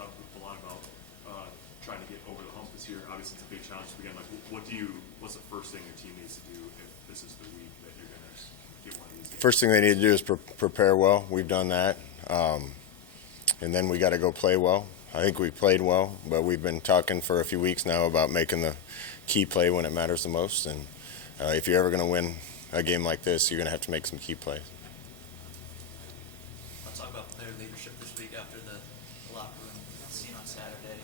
talked a lot about trying to get over the hump this year. Obviously, it's a big challenge to begin. Like, what's the first thing your team needs to do if this is the week that you're going to get one of these games? First thing they need to do is prepare well. We've done that. And then we got to go play well. I think we played well, but we've been talking for a few weeks now about making the key play when it matters the most. And if you're ever going to win a game like this, you're going to have to make some key plays. Let's talk about player leadership this week after the locker room scene on Saturday.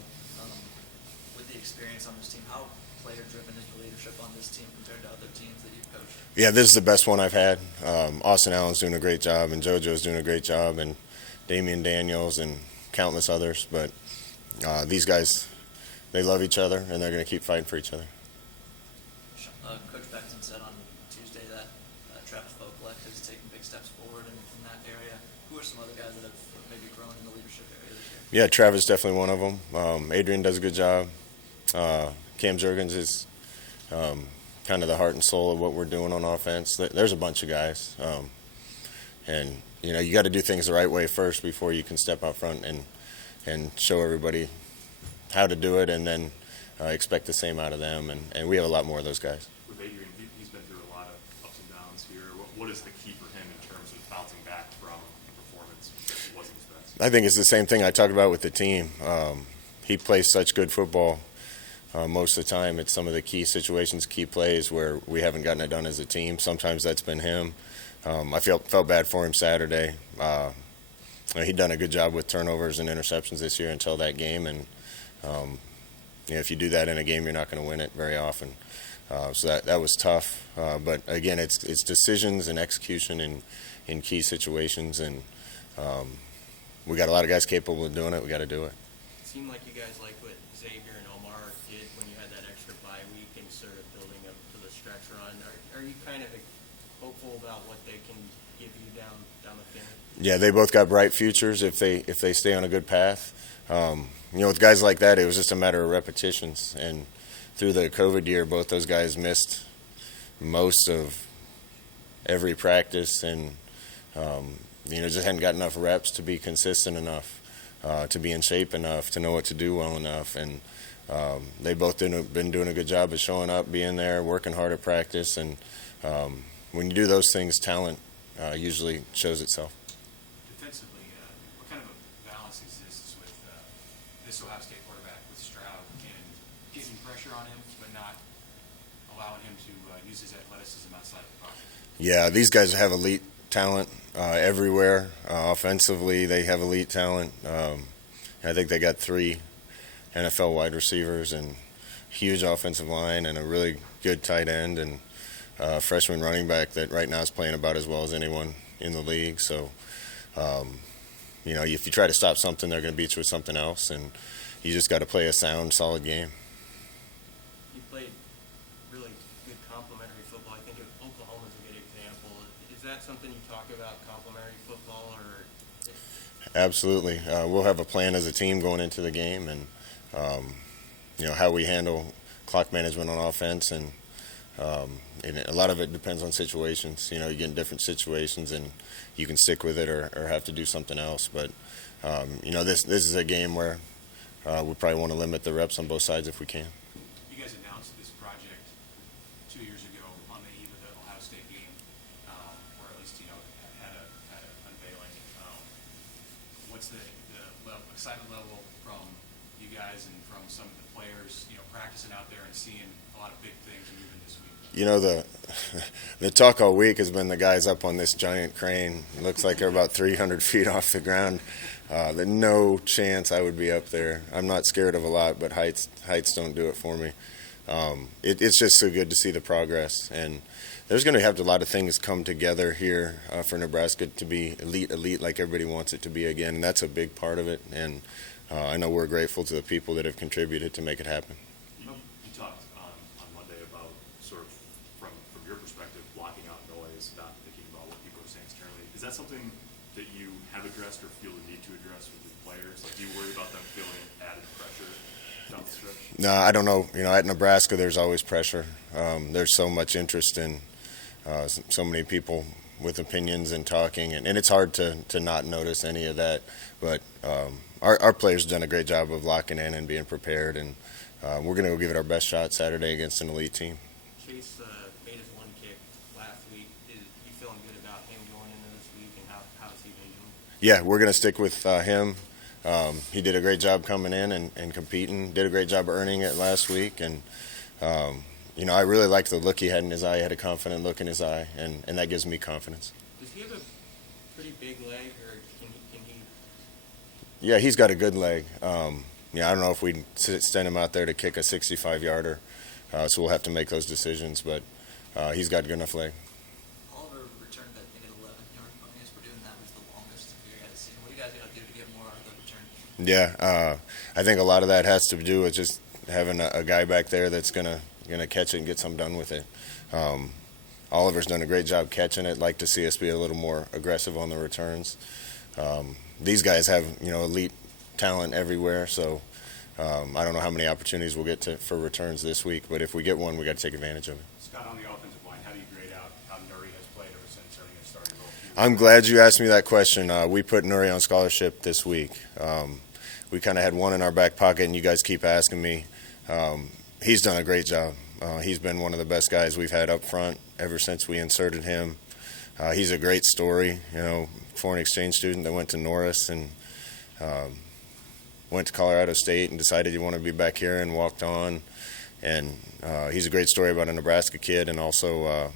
With the experience on this team, how player-driven is the leadership on this team compared to other teams that you've coached? Yeah, this is the best one I've had. Austin Allen's doing a great job, and JoJo's doing a great job, and Damian Daniels and countless others. But these guys, they love each other, and they're going to keep fighting for each other. Coach Beckton said on Tuesday that Travis Vokalek is taking big steps forward in that area. Who are some other guys that have maybe grown in the leadership area this year? Yeah, Travis is definitely one of them. Adrian does a good job. Cam Jurgens is kind of the heart and soul of what we're doing on offense. There's a bunch of guys. And, you got to do things the right way first before you can step out front and show everybody how to do it, and then expect the same out of them. And we have a lot more of those guys. With Adrian, he's been through a lot of ups and downs here. What is the key for him in terms of bouncing back from a performance that wasn't his best? I think it's the same thing I talked about with the team. He plays such good football most of the time. It's some of the key situations, key plays where we haven't gotten it done as a team. Sometimes that's been him. I felt bad for him Saturday. He'd done a good job with turnovers and interceptions this year until that game, and if you do that in a game, you're not going to win it very often. So that was tough. But again, it's decisions and execution in key situations, and we got a lot of guys capable of doing it. We got to do it. It seemed like you guys liked what Xavier and Omar did when you had that extra bye week and sort of building up to the stretch run. Are you kind of hopeful about what they can give you down the finish? Yeah, they both got bright futures if they stay on a good path. With guys like that, it was just a matter of repetitions. And through the COVID year, both those guys missed most of every practice, and just hadn't got enough reps to be consistent enough, to be in shape enough, to know what to do well enough. And they both been doing a good job of showing up, being there, working hard at practice. And when you do those things, talent usually shows itself. Defensively, what kind of a balance exists with this Ohio State quarterback with Stroud and getting pressure on him but not allowing him to use his athleticism outside the pocket? Yeah, these guys have elite talent everywhere. Offensively, they have elite talent. I think they got 3 NFL wide receivers and huge offensive line and a really good tight end and freshman running back that right now is playing about as well as anyone in the league. So, if you try to stop something, they're going to beat you with something else, and you just got to play a sound, solid game. You played really good complementary football. I think Oklahoma's a good example. Is that something you talk about, complementary football, or? Absolutely. We'll have a plan as a team going into the game, and how we handle clock management on offense, and a lot of it depends on situations. You get in different situations, and you can stick with it or have to do something else. But this is a game where we probably want to limit the reps on both sides if we can. You guys announced this project 2 years ago on the eve of the Ohio State game, or at least had an unveiling. What's the excitement level from you guys and from some of the players, practicing out there and seeing a lot of big things moving this week? The talk all week has been the guys up on this giant crane. It looks like they're about 300 feet off the ground. There's no chance I would be up there. I'm not scared of a lot, but heights don't do it for me. It's just so good to see the progress, and there's going to have a lot of things come together here for Nebraska to be elite like everybody wants it to be again, and that's a big part of it. And I know we're grateful to the people that have contributed to make it happen. You talked on Monday about sort of from your perspective, blocking out noise, not thinking about what people are saying externally. Is that something that you have addressed or feel the need to address with the players? Like, do you worry about them feeling added pressure down the stretch? No, I don't know. At Nebraska, there's always pressure. There's so much interest in so many people with opinions and talking, and it's hard to not notice any of that. But our players done a great job of locking in and being prepared, and we're going to go give it our best shot Saturday against an elite team. Chase made his one kick last week. Is you feeling good about him going into this week, and how's he been doing? Yeah, we're going to stick with him. He did a great job coming in and competing. Did a great job earning it last week, and I really liked the look he had in his eye. He had a confident look in his eye, and that gives me confidence. Does he have a pretty big leg, or can he? Yeah, he's got a good leg. I don't know if we'd send him out there to kick a 65-yarder, so we'll have to make those decisions, but he's got a good enough leg. Oliver returned, I think, at 11-yard punt. I guess we're doing that was the longest you guys seen. What are you guys going to do to get more out of the return? Yeah, I think a lot of that has to do with just having a guy back there that's gonna catch it and get something done with it. Oliver's done a great job catching it. Like to see us be a little more aggressive on the returns. These guys have elite talent everywhere, so I don't know how many opportunities we'll get for returns this week, but if we get one, we got to take advantage of it. Scott, on the offensive line, how do you grade out how Nuri has played ever since earning his starting role? I'm glad you asked me that question. We put Nuri on scholarship this week. We kind of had one in our back pocket, and you guys keep asking me. He's done a great job. He's been one of the best guys we've had up front ever since we inserted him. He's a great story, foreign exchange student that went to Norris and went to Colorado State and decided he wanted to be back here and walked on. And he's a great story about a Nebraska kid and also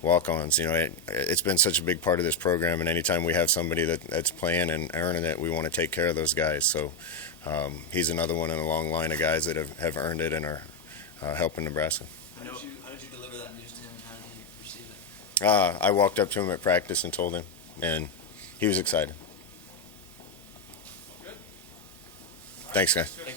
walk-ons. It's been such a big part of this program, and anytime we have somebody that's playing and earning it, we want to take care of those guys. So he's another one in a long line of guys that have earned it and are helping Nebraska. How did you deliver that news to him, and how did he receive it? I walked up to him at practice and told him, and he was excited. Good. Thanks, guys. Thank